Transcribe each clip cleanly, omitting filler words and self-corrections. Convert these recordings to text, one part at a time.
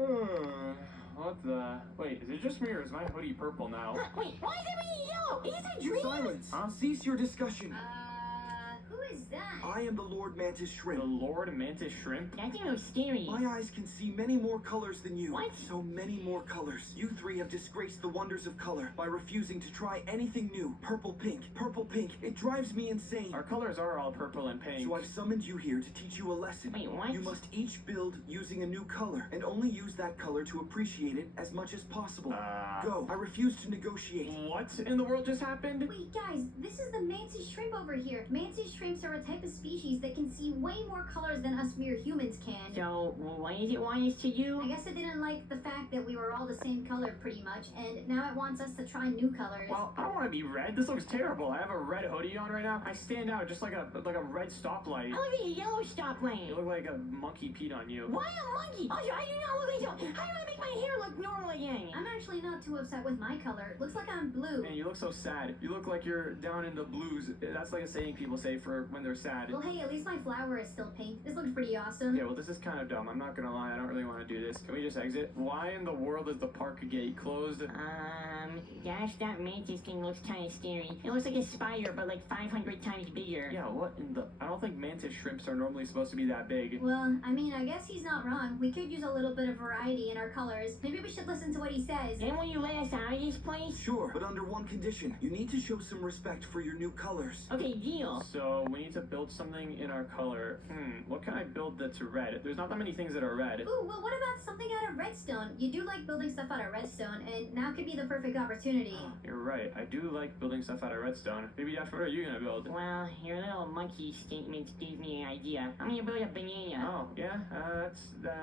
What the? Wait, is it just me or is my hoodie purple now? Wait, why is everything yellow? Is this a dream? Silence! Huh? Cease your discussion. Who is that? I am the Lord Mantis The Shrimp. Lord Mantis Shrimp? That's a little scary. My eyes can see many more colors than you. What? So many more colors. You three have disgraced the wonders of color by refusing to try anything new. Purple pink, purple pink. It drives me insane. Our colors are all purple and pink. So I've summoned you here to teach you a lesson. Wait, what? You must each build using a new color, and only use that color to appreciate it as much as possible. Go. I refuse to negotiate. What in the world just happened? Wait, guys, this is the mantis shrimp over here. Mantis shrimps are a type of species that can see way more colors than us mere humans can. So, what does it want us to I do? guess it didn't like the fact that we were all the same color pretty much, and now it wants us to try new colors. Well, I don't want to be red. This looks terrible. I have a red hoodie on right now. I stand out just like a red stoplight. I look like a yellow You stoplight. look like a monkey peed on you. Why a monkey? Also, I do not look like so. How do I make my hair look normal again? I'm actually not too upset with my color. Looks like I'm blue. Man, you look so sad. You look like you're down in the blues. That's like a saying people say for when they're sad. Well, hey, at least my flower is still pink. This looks pretty awesome. Okay, well, this is kind of dumb. I'm not gonna lie. I don't really want to do this. Can we just exit? Why in the world is the park gate closed? Gosh, that mantis thing looks kind of scary. It looks like a spider, but like 500 times bigger. Yeah, what in the... I don't think mantis shrimps are normally supposed to be that big. Well, I mean, I guess he's not wrong. We could use a little bit of variety in our colors. Maybe we should listen to what he says. Then will you let us out of this place? Sure, but under one condition. You need to show some respect for your new colors. Okay, deal. So, we need to build something in our color. What can I build that's red? There's not that many things that are red. Ooh, well, what about something out of redstone? You do like building stuff out of redstone, and now could be the perfect opportunity. You're right. I do like building stuff out of redstone. Maybe Dash, what are you gonna build? Well, your little monkey statement gave me an idea. I'm gonna build a banana. Oh, yeah?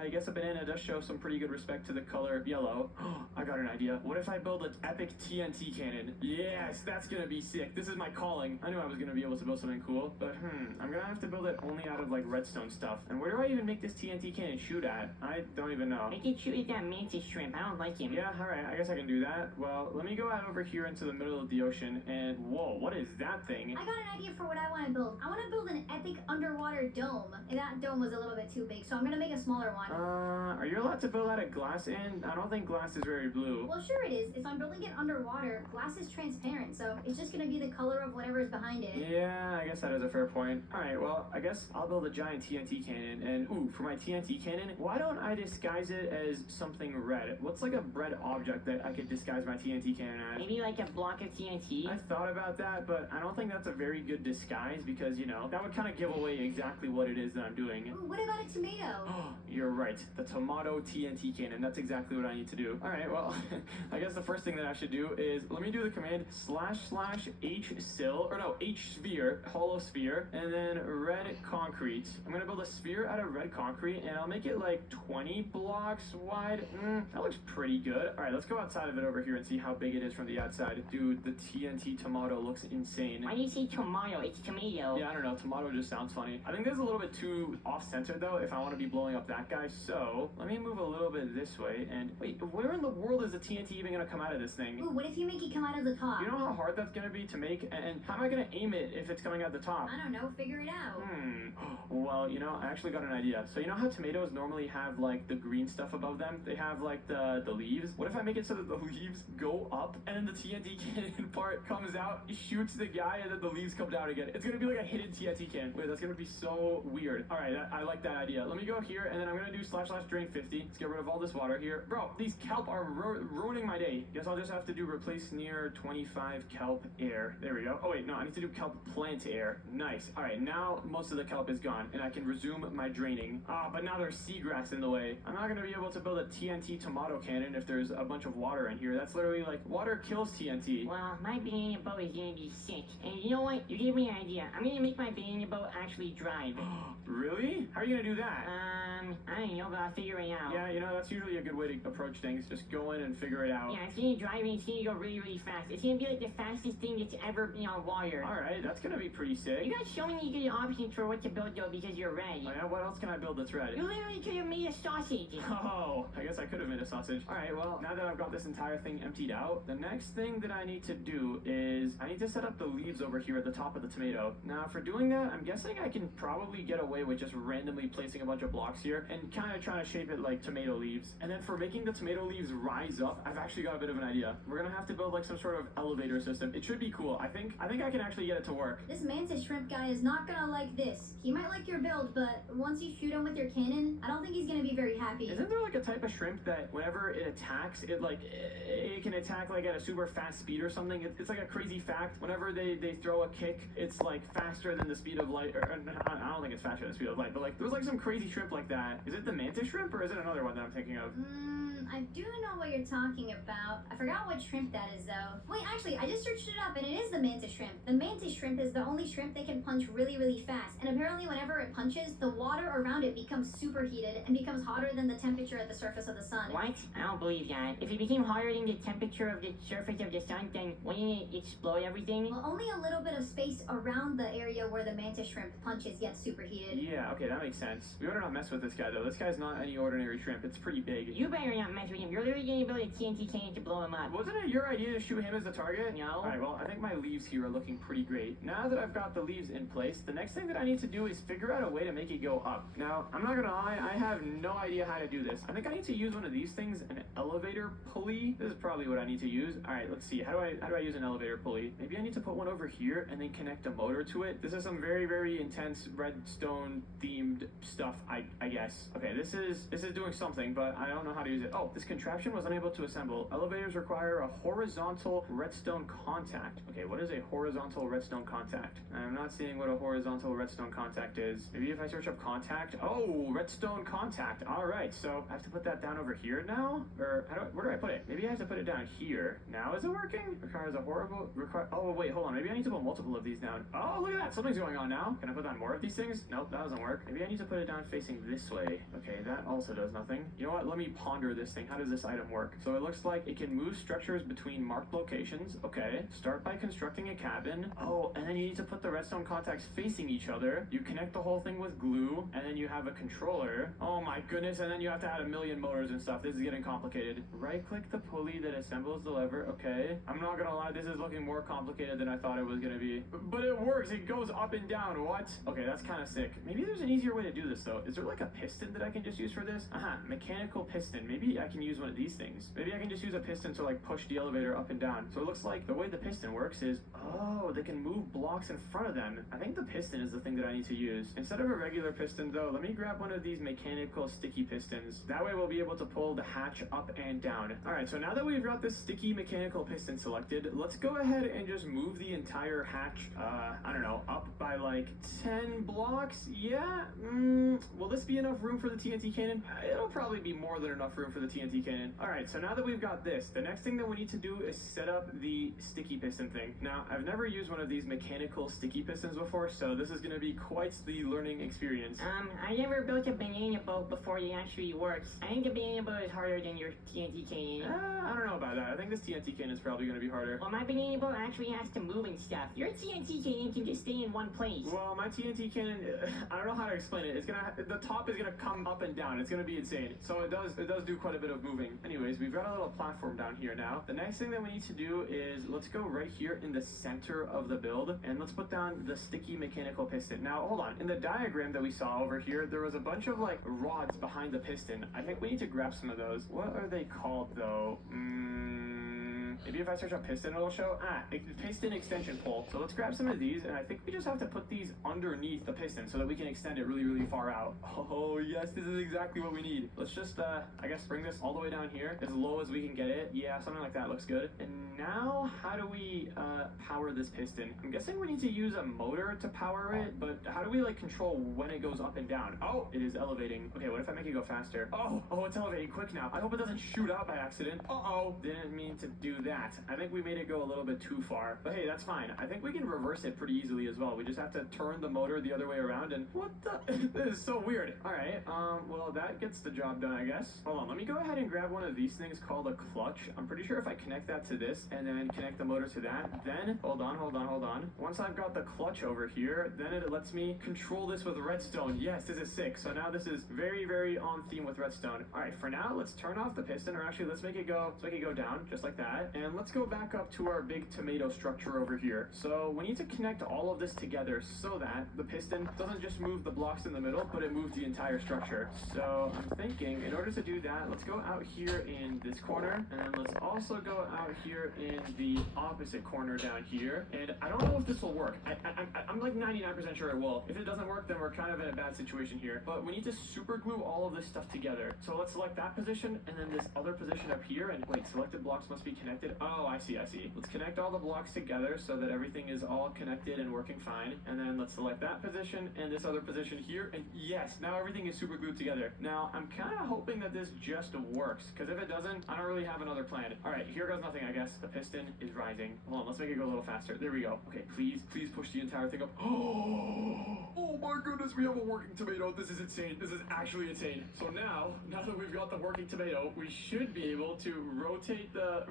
I guess a banana does show some pretty good respect to the color yellow. I got an idea. What if I build an epic TNT cannon? Yes, that's gonna be sick. This is my calling. I knew I was gonna be able to build something cool, but I'm gonna have to build it only out of like redstone stuff. And where do I even make this TNT cannon shoot at? I don't even know. Make it shoot at that mantis shrimp. I don't like him. Yeah, alright, I guess I can do that. Well, let me go out over here into the middle of the ocean and whoa, what is that thing? I got an idea for what I want to build. I want to build an epic underwater dome. And that dome was a little bit too big, so I'm going to make a smaller one. Are you allowed to build out of glass in? I don't think glass is very blue. Well, sure it is. If I'm building it underwater, glass is transparent, so it's just going to be the color of whatever is behind it. Yeah, I guess that is a fair point. Alright, well, I guess I'll build a giant TNT cannon, and ooh, for my TNT cannon, why don't I disguise it as something red? What's like a red object that I could disguise my TNT cannon as? Maybe like a block of TNT. I thought about that, but I don't think that's a very good disguise because, you know, that would kind of give away exactly what it is that I'm doing. Ooh, what about a tomato? You're right. The tomato TNT cannon. That's exactly what I need to do. Alright, well, I guess the first thing that I should do is, let me do the command H sphere, hollow sphere, and then red concrete. I'm gonna build a sphere out of red concrete, and I'll make it like 20 blocks wide. That looks pretty good. Alright, let's go outside of it over here and see how big it is from the outside. Dude, the TNT tomato looks insane. Why do you say tomato? It's tomato. Yeah, I don't know. Tomato just sounds funny. I think this is a little bit too off-center, though, if I want to be blowing up that guy. So, let me move a little bit this way. And wait, where in the world is the TNT even going to come out of this thing? Ooh, what if you make it come out of the top? You know how hard that's going to be to make? And how am I going to aim it if it's coming out the top? I don't know, figure it out. Well, you know, I actually got an idea. So, you know how tomatoes normally have, like, the green stuff above them? They have, like, the leaves. What if I make it so that the leaves go up, and then the TNT cannon part comes out, shoots the guy, and then the leaves come down again? It's going to be like a hidden TNT cannon. Wait, that's going to be so weird. Alright, I like that idea. Let me go here, and then I'm going to do / drain 50. Let's get rid of all this water here. Bro, these kelp are ruining my day. Guess I'll just have to do replace near 25 kelp air. There we go. Oh, wait, no, I need to do kelp plant air. Nice. Alright, now most of the kelp is gone, and I can resume my draining. But now there's seagrass in the way. I'm not going to be able to build a TNT tomato cannon if there's a bunch of water in here. That's literally like, water kills TNT. Well, my banana boat is gonna be sick. And you know what? You gave me an idea. I'm gonna make my banana boat actually drive. Really? How are you going to do that? I don't know, but I'll figure it out. Yeah, you know, that's usually a good way to approach things. Just go in and figure it out. Yeah, it's gonna drive and it's gonna go really, really fast. It's gonna be like the fastest thing that's ever been on water. Alright, that's gonna be pretty sick. You got so many good options for what to build though because you're red. Oh, yeah, what else can I build that's red? You literally could have made a sausage. Oh, I guess I could have made a sausage. Alright, well, now that I've got this entire thing emptied out, the next thing that I need to do is I need to set up the leaves over here at the top of the tomato. Now, for doing that, I'm guessing I can probably get away with just randomly placing a bunch of blocks here. here and kind of trying to shape it like tomato leaves. And then for making the tomato leaves rise up, I've actually got a bit of an idea. We're gonna have to build like some sort of elevator system. It should be cool. I think I can actually get it to work. This mantis shrimp guy is not gonna like this. He might like your build, but once you shoot him with your cannon, I don't think he's gonna be very happy. Isn't there like a type of shrimp that whenever it attacks, it can attack like at a super fast speed or something? It's like a crazy fact. Whenever they throw a kick, it's like faster than the speed of light. Or I don't think it's faster than the speed of light, but like there's like some crazy shrimp like that. Is it the mantis shrimp or is it another one that I'm thinking of? I do know what you're talking about. I forgot what shrimp that is though. Wait, actually, I just searched it up and it is the mantis shrimp. The mantis shrimp is the only shrimp that can punch really, really fast. And apparently whenever it punches, the water around it becomes superheated and becomes hotter than the temperature at the surface of the sun. What? I don't believe that. If it became hotter than the temperature of the surface of the sun, then wouldn't it explode everything? Well, only a little bit of space around the area where the mantis shrimp punches gets superheated. Yeah, okay, that makes sense. We better not mess with this guy though. This guy's not any ordinary shrimp. It's pretty big. You better not mess with him. You're literally gonna build a TNT cannon to blow him up. Wasn't it your idea to shoot him as the target? No. Alright, well, I think my leaves here are looking pretty great. Now that I've got the leaves in place, the next thing that I need to do is figure out a way to make it go up. Now, I'm not gonna lie, I have no idea how to do this. I think I need to use one of these things, an elevator pulley. This is probably what I need to use. Alright, let's see. How do I use an elevator pulley? Maybe I need to put one over here and then connect a motor to it. This is some very, very intense redstone themed stuff, I guess. Okay, this is doing something, but I don't know how to use it. Oh, this contraption was unable to assemble. Elevators require a horizontal redstone contact. Okay, what is a horizontal redstone contact? I'm not seeing what a horizontal redstone contact is. Maybe if I search up contact. Oh, redstone contact. All right, so I have to put that down over here now? Or where do I put it? Maybe I have to put it down here. Now is it working? Requires a oh, wait, hold on. Maybe I need to put multiple of these down. Oh, look at that. Something's going on now. Can I put down more of these things? Nope, that doesn't work. Maybe I need to put it down facing this way. Okay, that also does nothing. You know what? Let me ponder this thing. How does this item work? So it looks like it can move structures between marked locations. Okay. Start by constructing a cabin. Oh, and then you need to put the redstone contacts facing each other. You connect the whole thing with glue, and then you have a controller. Oh my goodness, and then you have to add a million motors and stuff. This is getting complicated. Right-click the pulley that assembles the lever. Okay. I'm not gonna lie, this is looking more complicated than I thought it was gonna be. But it works. It goes up and down. What? Okay, that's kind of sick. Maybe there's an easier way to do this, though. Is there like a piston that I can just use for this? Mechanical piston. Maybe I can use one of these things. Maybe I can just use a piston to like push the elevator up and down. So it looks like the way the piston works is, oh, they can move blocks in front of them. I think the piston is the thing that I need to use. Instead of a regular piston though, let me grab one of these mechanical sticky pistons. That way we'll be able to pull the hatch up and down. Alright, so now that we've got this sticky mechanical piston selected, let's go ahead and just move the entire hatch, I don't know, up by like 10 blocks? Yeah? Will this be enough room for the TNT cannon? It'll probably be more than enough room for the TNT cannon. Alright, so now that we've got this, the next thing that we need to do is set up the sticky piston thing. Now, I've never used one of these mechanical sticky pistons before, so this is going to be quite the learning experience. I never built a banana boat before it actually works. I think the banana boat is harder than your TNT cannon. I don't know about that. I think this TNT cannon is probably going to be harder. Well, my banana boat actually has to move and stuff. Your TNT cannon can just stay in one place. Well, my TNT cannon, I don't know how to explain it. The top is gonna come up and down. It's gonna be insane. So it does do quite a bit of moving. Anyways, we've got a little platform down here now. The next thing that we need to do is let's go right here in the center of the build and let's put down the sticky mechanical piston. Now, hold on. In the diagram that we saw over here, there was a bunch of like rods behind the piston. I think we need to grab some of those. What are they called though? Maybe if I search up piston, it'll show. Piston extension pole. So let's grab some of these, and I think we just have to put these underneath the piston so that we can extend it really, really far out. Oh, yes, this is exactly what we need. Let's just, I guess, bring this all the way down here, as low as we can get it. Yeah, something like that looks good. And now, how do we power this piston? I'm guessing we need to use a motor to power it, but how do we, like, control when it goes up and down? Oh, it is elevating. Okay, what if I make it go faster? Oh, it's elevating quick now. I hope it doesn't shoot out by accident. Uh-oh, didn't mean to do that. I think we made it go a little bit too far, but hey, that's fine. I think we can reverse it pretty easily as well. We just have to turn the motor the other way around, and what the? This is so weird. All right, well, that gets the job done, I guess. Hold on, let me go ahead and grab one of these things called a clutch. I'm pretty sure if I connect that to this and then connect the motor to that, then, hold on. Once I've got the clutch over here, then it lets me control this with redstone. Yes, this is sick. So now this is very, very on theme with redstone. All right, for now, let's turn off the piston, or actually, let's make it go down, just like that. And and let's go back up to our big tomato structure over here. So we need to connect all of this together so that the piston doesn't just move the blocks in the middle, but it moves the entire structure. So I'm thinking in order to do that, let's go out here in this corner, and then let's also go out here in the opposite corner down here. And I don't know if this will work. I'm like 99% sure it will. If it doesn't work, then we're kind of in a bad situation here. But we need to super glue all of this stuff together. So let's select that position and then this other position up here. And wait, selected blocks must be connected. Oh, I see. Let's connect all the blocks together so that everything is all connected and working fine. And then let's select that position and this other position here. And yes, now everything is super glued together. Now I'm kind of hoping that this just works, because if it doesn't, I don't really have another plan. All right, here goes nothing, I guess. The piston is rising. Hold on, let's make it go a little faster. There we go. Okay, please push the entire thing up. Oh my goodness, we have a working tomato. This is insane. This is actually insane. So now that we've got the working tomato, we should be able to rotate the...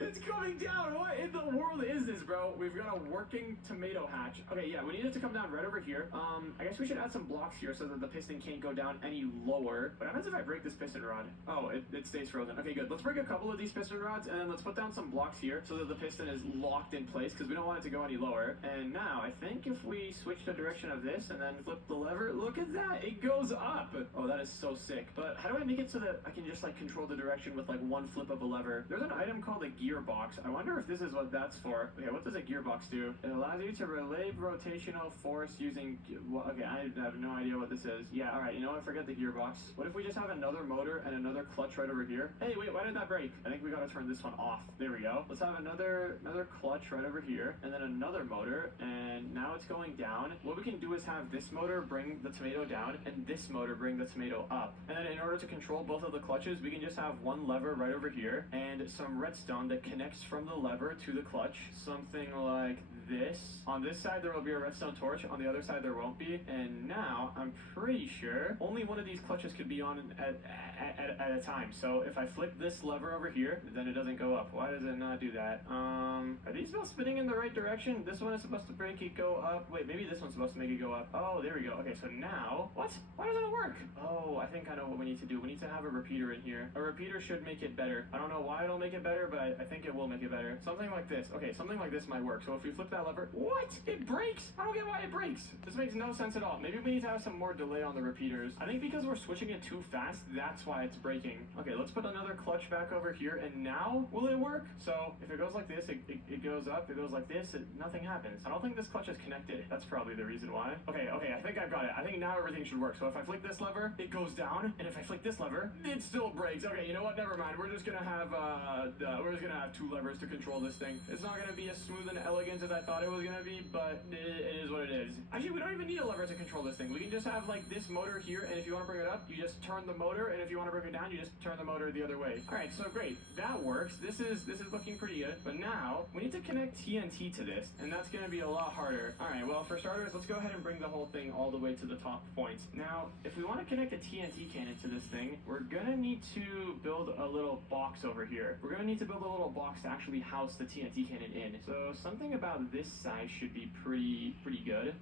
It's coming down. What in the world is this, bro? We've got a working tomato hatch. Okay, yeah, we need it to come down right over here. I guess we should add some blocks here so that the piston can't go down any lower. What happens if I break this piston rod? Oh, it stays frozen. Okay, good. Let's break a couple of these piston rods, and then let's put down some blocks here so that the piston is locked in place, because we don't want it to go any lower. And now, I think if we switch the direction of this and then flip the lever, look at that! It goes up! Oh, that is so sick. But how do I make it so that I can just, like, control the direction with, like, one flip of a lever? There's an item called a gearbox. I wonder if this is what that's for. Okay, what does a gearbox do? It allows you to relay rotational force using... Well, okay, I have no idea what this is. Yeah, alright, you know what? Forget the gearbox. What if we just have another motor and another clutch right over here? Hey, wait, why did that break? I think we gotta turn this one off. There we go. Let's have another clutch right over here, and then another motor, and now it's going down. What we can do is have this motor bring the tomato down, and this motor bring the tomato up. And then in order to control both of the clutches, we can just have one lever right over here, and some redstone that connects from the lever to the clutch. Something like this. On this side, there will be a redstone torch. On the other side, there won't be. And now, I'm pretty sure only one of these clutches could be on at a time. So if I flick this lever over here, then it doesn't go up. Why does it not do that? Are these both spinning in the right direction? This one is supposed to make it go up. Wait, maybe this one's supposed to make it go up. Oh, there we go. Okay, so now, what? Why doesn't it work? Oh, I think I know what we need to do. We need to have a repeater in here. A repeater should make it better. I don't know why it'll make it better, but I think it will make it better. Something like this. Okay, something like this might work. So if we flip that lever, what? It breaks? I don't get why it breaks. This makes no sense at all. Maybe we need to have some more delay on the repeaters. I think because we're switching it too fast, that's why it's breaking. Okay, let's put another clutch back over here, and now will it work? So if it goes like this, it goes up. It goes like this, nothing happens. I don't think this clutch is connected. That's probably the reason why. Okay, I think I've got it. I think now everything should work. So if I flick this lever, it goes down, and if I flick this lever, it still breaks. Okay, you know what? Never mind. We're just gonna have two levers to control this thing. It's not gonna be as smooth and elegant as I thought it was gonna be, but it is what it is. Actually, we don't even need a lever to control this thing. We can just have like this motor here, and if you want to bring it up, you just turn the motor, and if you want to bring it down, you just turn the motor the other way. All right, so great. That works. This is looking pretty good. But now we need to connect TNT to this, and that's gonna be a lot harder. All right, well, for starters, let's go ahead and bring the whole thing all the way to the top point. Now, if we want to connect a TNT cannon to this thing, we're gonna need to build a little box over here. We're gonna need to build a little box to actually house the TNT cannon in. So something about this size should be pretty good.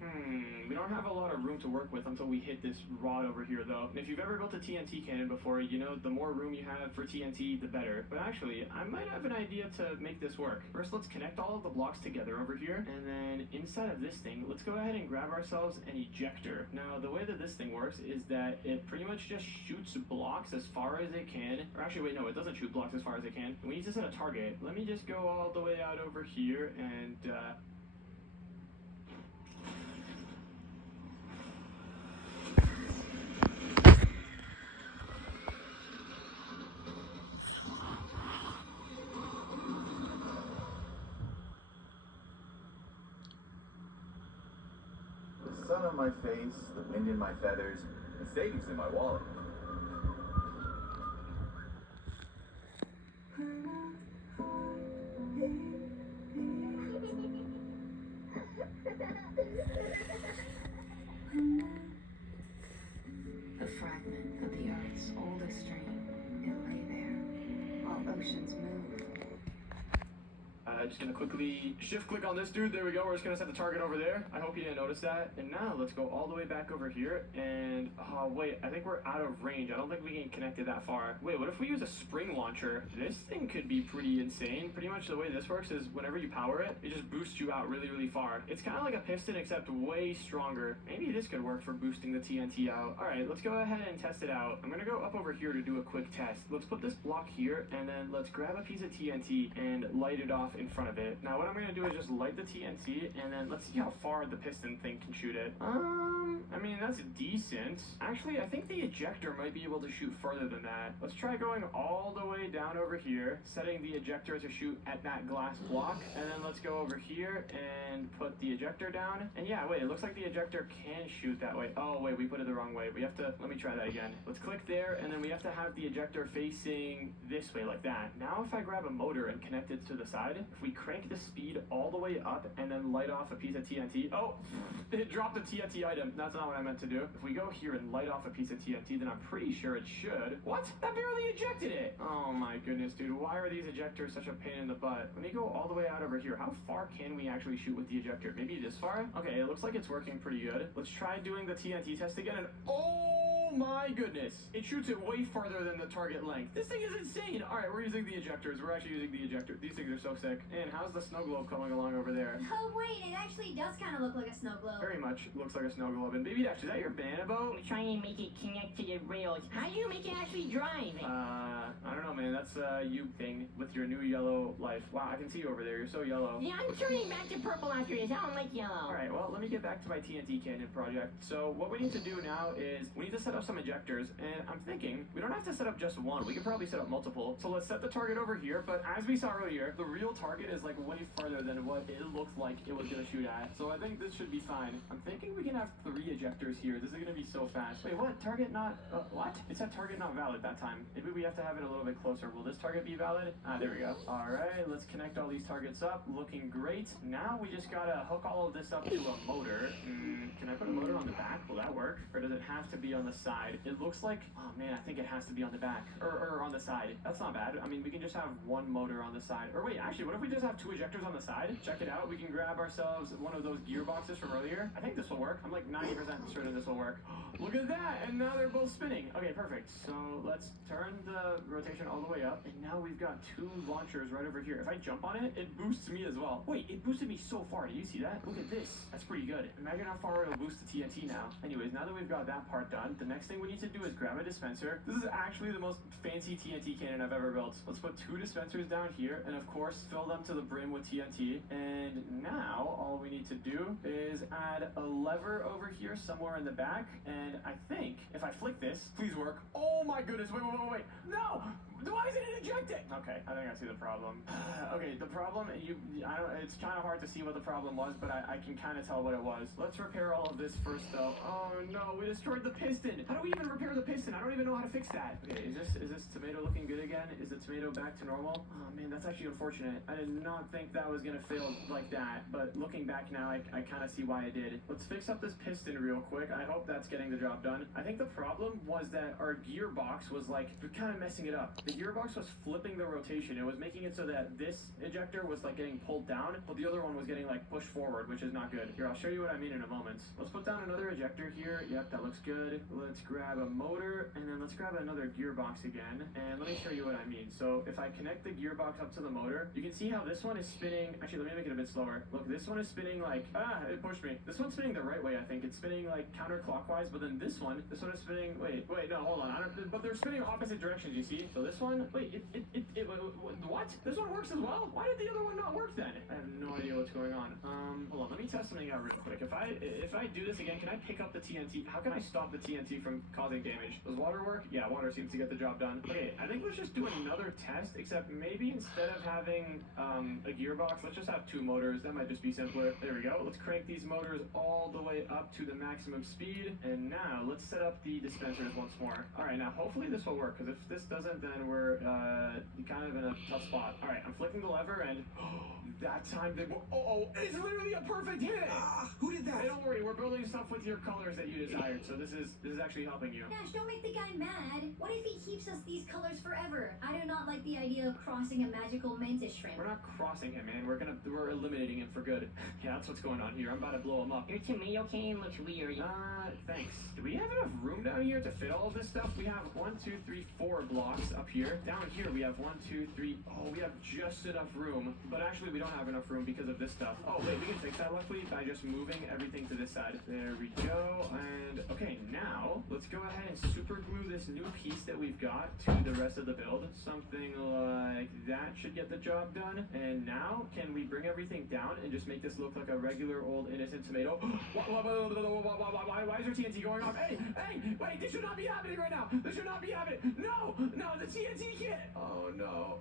We don't have a lot of room to work with until we hit this rod over here, though. And if you've ever built a TNT cannon before, you know the more room you have for TNT, the better. But actually, I might have an idea to make this work. First, let's connect all of the blocks together over here, and then inside of this thing, let's go ahead and grab ourselves an ejector. Now, the way that this thing works is that it pretty much just shoots blocks as far as it can. Or actually, wait, no, it doesn't shoot blocks as far as it can. We need to set a target. Let me just go all the way out over here, and the sun on my face, the wind in my feathers, and savings in my wallet. The fragment of the Earth's oldest dream, it lay there, while oceans moved. Just gonna quickly shift click on this dude. There we go. We're just gonna set the target over there. I hope you didn't notice that. And now let's go all the way back over here. And oh wait, I think we're out of range. I don't think we can connect it that far. Wait, what if we use a spring launcher? This thing could be pretty insane. Pretty much the way this works is whenever you power it, it just boosts you out really, really far. It's kind of like a piston except way stronger. Maybe this could work for boosting the TNT out. All right, let's go ahead and test it out. I'm gonna go up over here to do a quick test. Let's put this block here and then let's grab a piece of TNT and light it off in front of it. Now what I'm gonna do is just light the TNT and then let's see how far the piston thing can shoot it. I mean, that's decent. Actually, I think the ejector might be able to shoot further than that. Let's try going all the way down over here, setting the ejector to shoot at that glass block, and then let's go over here and put the ejector down. And yeah, wait, it looks like the ejector can shoot that way. Oh wait, we put it the wrong way. We have to, let me try that again. Let's click there, and then we have to have the ejector facing this way like that. Now if I grab a motor and connect it to the side, if we crank the speed all the way up and then light off a piece of TNT, oh, it dropped a TNT item. That's not what I meant to do. If we go here and light off a piece of TNT, then I'm pretty sure it should. What? That barely ejected it. Oh my goodness, dude. Why are these ejectors such a pain in the butt? Let me go all the way out over here. How far can we actually shoot with the ejector? Maybe this far? Okay, it looks like it's working pretty good. Let's try doing the TNT test again, and oh my goodness, it shoots it way farther than the target length. This thing is insane. All right, we're using the ejectors. We're actually using the ejector. These things are so sick. And how's the snow globe coming along over there? Oh wait, it actually does kind of look like a snow globe. Very much looks like a snow globe. And Baby Dash, is that your banana boat? We're trying to make it connect to the rails. How do you make it actually drive? I don't know, man. That's a you thing with your new yellow life. Wow, I can see you over there. You're so yellow. Yeah, I'm turning back to purple after this. I don't like yellow. All right, well, let me get back to my TNT cannon project. So what we need to do now is we need to set up some ejectors, and I'm thinking we don't have to set up just one. We can probably set up multiple. So let's set the target over here, but as we saw earlier, the real target is like way farther than what it looked like it was gonna shoot at. So I think this should be fine. I'm thinking we can have 3 ejectors here. This is gonna be so fast. Wait, what? Target not, what? It said target not valid that time. Maybe we have to have it a little bit closer. Will this target be valid? Ah, there we go. All right, let's connect all these targets up. Looking great. Now we just gotta hook all of this up to a motor. Can I put a motor on the back? Will that work? Or does it have to be on the side? It looks like, oh man, I think it has to be on the back. Or on the side. That's not bad. I mean, we can just have one motor on the side. Or wait, actually, what if we just have 2 ejectors on the side? Check it out. We can grab ourselves one of those gearboxes from earlier. I think this will work. I'm like 90% certain this will work. Look at that! And now they're both spinning. Okay, perfect. So let's turn the rotation all the way up. And now we've got 2 launchers right over here. If I jump on it, it boosts me as well. Wait, it boosted me so far. Do you see that? Look at this. That's pretty good. Imagine how far it'll boost the TNT now. Anyways, now that we've got that part done, the next thing we need to do is grab a dispenser. This is actually the most fancy TNT cannon I've ever built. Let's put 2 dispensers down here, and of course, fill them to the brim with TNT. And now, all we need to do is add a lever over here somewhere in the back, and I think if I flick this, please work. Oh my goodness, wait. No! Why isn't it ejecting? Okay, I think I see the problem. Okay, the problem, it's kind of hard to see what the problem was, but I can kind of tell what it was. Let's repair all of this first, though. Oh no, we destroyed the piston. How do we even repair the piston? I don't even know how to fix that. Okay, is this tomato looking good again? Is the tomato back to normal? Oh man, that's actually unfortunate. I did not think that was gonna fail like that, but looking back now, I kind of see why it did. Let's fix up this piston real quick. I hope that's getting the job done. I think the problem was that our gearbox was like, kind of messing it up. The gearbox was flipping the rotation. It was making it so that this ejector was like getting pulled down, but the other one was getting like pushed forward, which is not good. Here, I'll show you what I mean in a moment. Let's put down another ejector here. Yep, that looks good. Let's grab a motor, and then let's grab another gearbox again, and let me show you what I mean. So if I connect the gearbox up to the motor, you can see how this one is spinning. Actually, let me make it a bit slower. Look, this one is spinning like, it pushed me. This one's spinning the right way, I think. It's spinning like counterclockwise, but then this one is spinning, wait, no, hold on. But they're spinning opposite directions, you see? So this one, wait, what? This one works as well? Why did the other one not work then? I have no idea what's going on. Hold on, let me test something out real quick. If I do this again, can I pick up the TNT? How can I stop the TNT from causing damage? Does water work? Yeah, water seems to get the job done. Okay, I think let's just do another test, except maybe instead of having a gearbox, let's just have 2 motors. That might just be simpler. There we go. Let's crank these motors all the way up to the maximum speed. And now let's set up the dispensers once more. All right, now hopefully this will work, because if this doesn't, then we're kind of in a tough spot. All right, I'm flicking the lever, and that time they were, it's literally a perfect hit. Who did that? Hey, don't worry, we're building stuff with your colors that you desired, so this is actually helping you. Dash, don't make the guy mad. What if he keeps us these colors forever? However, I do not like the idea of crossing a magical mantis shrimp. We're not crossing him, man. We're eliminating him for good. Yeah, that's what's going on here. I'm about to blow him up. Your tomato can looks weird. Thanks. Do we have enough room down here to fit all of this stuff? We have 1, 2, 3, 4 blocks up here. Down here we have 1, 2, 3. Oh, we have just enough room. But actually we don't have enough room because of this stuff. Oh, wait, we can fix that luckily by just moving everything to this side. There we go. And okay, now let's go ahead and super glue this new piece that we've got to the rest of the build. Something like that should get the job done. And now can we bring everything down and just make this look like a regular old innocent tomato? Why is your TNT going off? Hey, wait, this should not be happening right now. This should not be happening. No, the TNT kit. Oh no.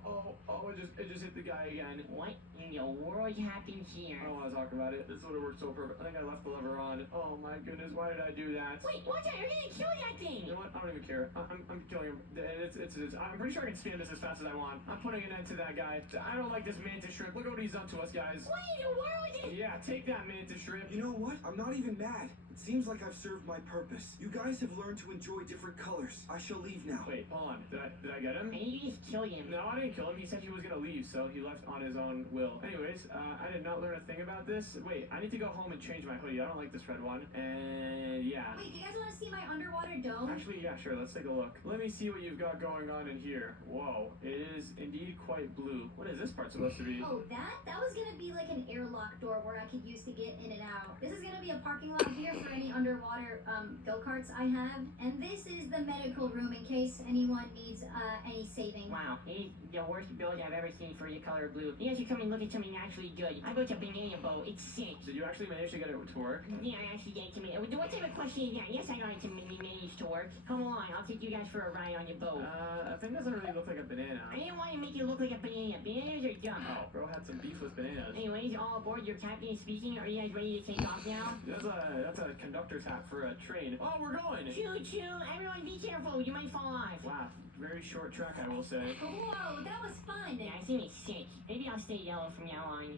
Oh, it just hit the guy again. What in the world happened here? I don't want to talk about it. This would have worked so perfect. I think I left the lever on. Oh my goodness, why did I do that? Wait, watch out! You're gonna kill that thing! You know what? I don't even care. I'm killing him. I'm pretty sure I can spam this as fast as I want. I'm putting an end to that guy. I don't like this mantis shrimp. Look at what he's done to us, guys. What in the world is it? Yeah, take that mantis shrimp. You know what? I'm not even mad. It seems like I've served my purpose. You guys have learned to enjoy different colors. I shall leave now. Wait, hold on. Did I get him? I need to just kill him. No, I didn't kill him. He said he was gonna leave, so he left on his own will. Anyways, I did not learn a thing about this. Wait, I need to go home and change my hoodie. I don't like this red one. And yeah. Wait, do you guys want to see my underwater dome? Actually, yeah, sure. Let's take a look. Let me see what you've got going on in here. Whoa, it is indeed quite blue. What is this part supposed to be? Oh, that was gonna be like an airlock door where I could use to get in and out. This is gonna be a parking lot here for any underwater go-karts I have. And this is the medical room in case anyone needs any saving. Wow, it is the worst build I've ever seen for the color blue. You guys should come and look at something actually good. I built a banana boat. It's sick. Did you actually manage to get it to work? Yeah, I actually get it to me. What type of question is that? Yes, I got it to manage to work. Come along, I'll take you guys for a ride on your boat. I think doesn't really look like a banana. I didn't want to make it look like a banana. Bananas are dumb. Oh, bro had some beef with bananas. Anyways, all aboard. Your captain is speaking. Are you guys ready to take off now? That's a conductor's hat for a train. Oh, we're going! Choo choo! Everyone be careful. You might fall off. Wow, very short track, I will say. Whoa, that was fun. Yeah, I think it's sick. Maybe I'll stay yellow from now on.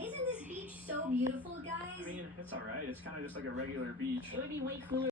Isn't this beach so beautiful, guys? I mean, it's alright. It's kind of just like a regular beach. It would be way cooler